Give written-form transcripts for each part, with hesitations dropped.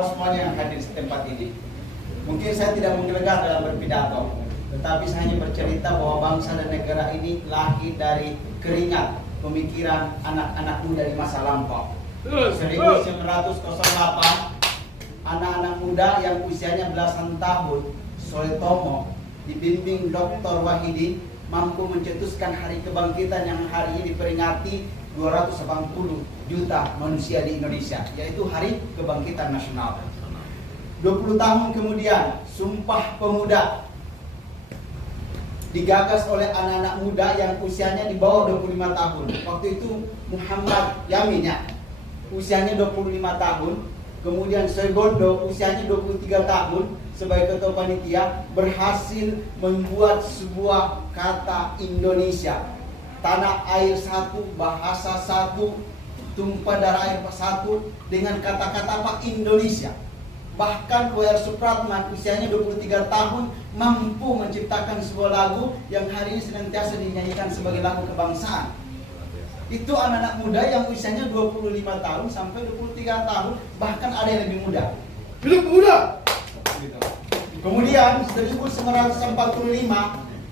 Semuanya yang hadir di tempat ini, mungkin saya tidak menggelegar dalam berpidato, tetapi saya hanya bercerita bahwa bangsa dan negara ini lahir dari keringat pemikiran anak-anak muda di masa lampau. 1908, anak-anak muda yang usianya belasan tahun, Soetomo, dibimbing Dr. Wahidin, mampu mencetuskan hari kebangkitan yang hari ini diperingati 280 juta manusia di Indonesia, yaitu Hari Kebangkitan Nasional. 20 tahun kemudian, Sumpah Pemuda digagas oleh anak-anak muda yang usianya di bawah 25 tahun. Waktu itu Muhammad Yamin ya, usianya 25 tahun. Kemudian Soegondo usianya 23 tahun sebagai ketua panitia berhasil membuat sebuah kata Indonesia. Tanah air satu, bahasa satu, tumpah darah air satu, dengan kata-kata apa? Indonesia. Bahkan W.R. Supratman usianya 23 tahun mampu menciptakan sebuah lagu yang hari ini senantiasa dinyanyikan sebagai lagu kebangsaan. Itu anak-anak muda yang usianya 25 tahun sampai 23 tahun, bahkan ada yang lebih muda. Hidup muda! Kemudian 1945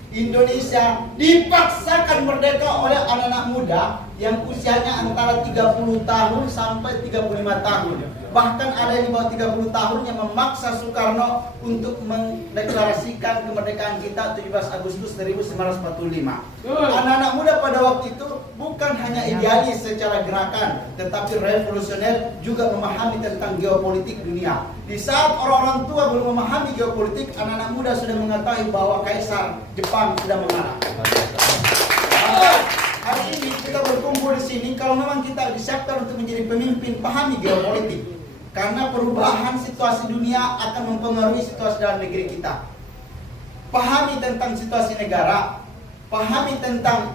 Indonesia dipaksakan merdeka oleh anak-anak muda yang usianya antara 30 tahun sampai 35 tahun. Bahkan ada yang di bawah 30 tahun yang memaksa Soekarno untuk mendeklarasikan kemerdekaan kita 17 Agustus 1945. Anak-anak muda pada waktu itu bukan hanya idealis secara gerakan, tetapi revolusioner, juga memahami tentang geopolitik dunia. Di saat orang-orang tua belum memahami geopolitik, anak-anak muda sudah mengetahui bahwa Kaisar Jepang sudah mengarah. Hari ini kita berkumpul di sini kalau memang kita disiapkan untuk menjadi pemimpin pahami geopolitik. Karena perubahan situasi dunia akan mempengaruhi situasi dalam negeri kita. Pahami tentang situasi negara, pahami tentang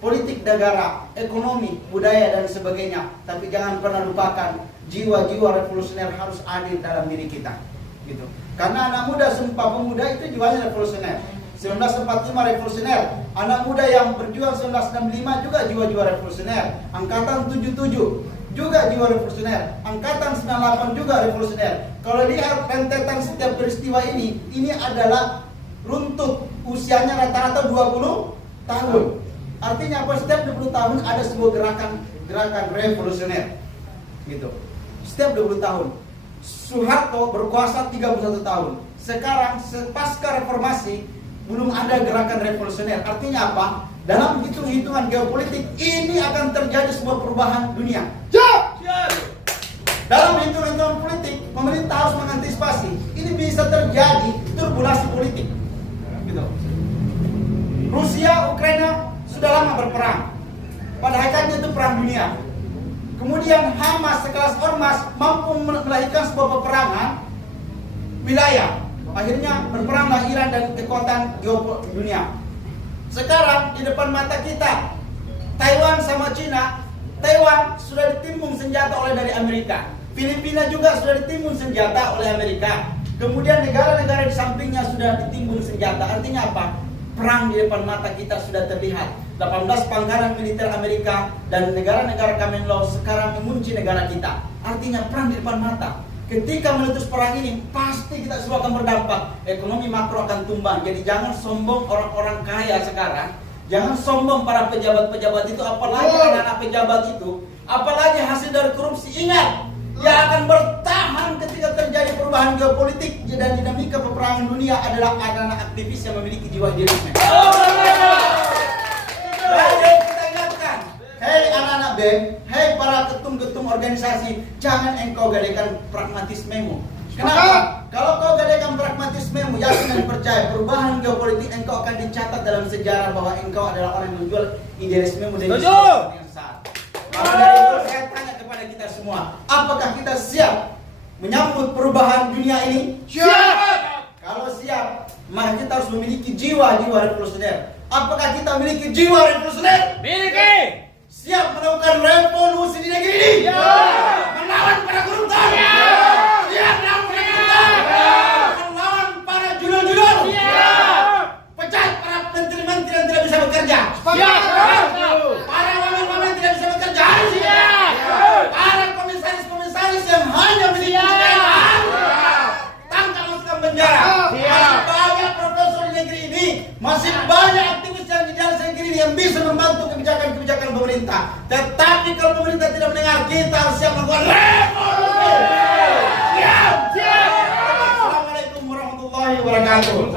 politik negara, ekonomi, budaya dan sebagainya. Tapi jangan pernah lupakan jiwa-jiwa revolusioner harus hadir dalam diri kita. Gitu. Karena anak muda Sumpah Pemuda itu jiwanya revolusioner. 1945 revolusioner. Anak muda yang berjuang 1965 juga jiwa-jiwa revolusioner. Angkatan 77 juga jiwa revolusioner. Angkatan 98 juga revolusioner. Kalau lihat rentetan setiap peristiwa ini adalah runtut usianya rata-rata 20 tahun. Artinya apa? Setiap 20 tahun ada sebuah gerakan revolusioner. Gitu. Setiap 20 tahun. Soeharto berkuasa 31 tahun. Sekarang pasca reformasi belum ada gerakan revolusioner. Artinya apa? Dalam hitung-hitungan geopolitik ini akan terjadi sebuah perubahan dunia. Dalam hitung-hitungan politik, pemerintah harus mengantisipasi. Ini bisa terjadi turbulasi politik. Gitu. Rusia, Ukraina sudah lama berperang. Pada hakikatnya itu perang dunia. Kemudian Hamas sekelas ormas mampu melahirkan sebuah peperangan wilayah. Akhirnya berperanglah Iran dan kekuatan geopolitik dunia. Sekarang di depan mata kita, Taiwan sama Cina. Taiwan sudah ditimbun senjata oleh dari Amerika. Filipina juga sudah ditimbun senjata oleh Amerika. Kemudian negara-negara di sampingnya sudah ditimbun senjata. Artinya apa? Perang di depan mata kita sudah terlihat. 18 pangkalan militer Amerika dan negara-negara common law sekarang mengunci negara kita. Artinya perang di depan mata. Ketika meletus perang ini, pasti kita semua akan berdampak. Ekonomi makro akan tumbang. Jadi jangan sombong orang-orang kaya sekarang. Jangan sombong para pejabat-pejabat itu, apalagi anak-anak pejabat itu, apalagi hasil dari korupsi. Ingat, yang akan bertahan ketika terjadi perubahan geopolitik dan dinamika peperangan dunia adalah anak-anak aktivis yang memiliki jiwa idealisme. Jadi kita ingatkan, hei anak-anak BEM, hei para ketum-ketum organisasi, jangan engkau gadaikan pragmatismemu. Kenapa? Kalau kau gadaikan pragmatismemu, yakin dan percaya perubahan geopolitik engkau akan dicatat dalam sejarah bahwa engkau adalah orang yang menjual idealismemu dengan saat. Maka dari itu saya tanya kepada kita semua, apakah kita siap menyambut perubahan dunia ini? Siap! Kalau siap, maka kita harus memiliki jiwa-jiwa revolusioner. Apakah kita memiliki jiwa revolusioner? Miliki! Siap melakukan revolusi di negeri ini? Ya! Melawan para koruptor? Ya! Siap melawan para koruptor? Melawan para judul-judul? Ya! Pecat para menteri-menteri yang tidak bisa bekerja? Siap! Para wamen-wamen yang tidak bisa bekerja? Siap! Para komisaris-komisaris yang hanya memiliki Siap! Masih banyak aktivis yang di jalan saya kiri yang bisa membantu kebijakan-kebijakan pemerintah. Tetapi kalau pemerintah tidak mendengar, kita harus siap melakukan revolusi. Assalamualaikum warahmatullahi wabarakatuh.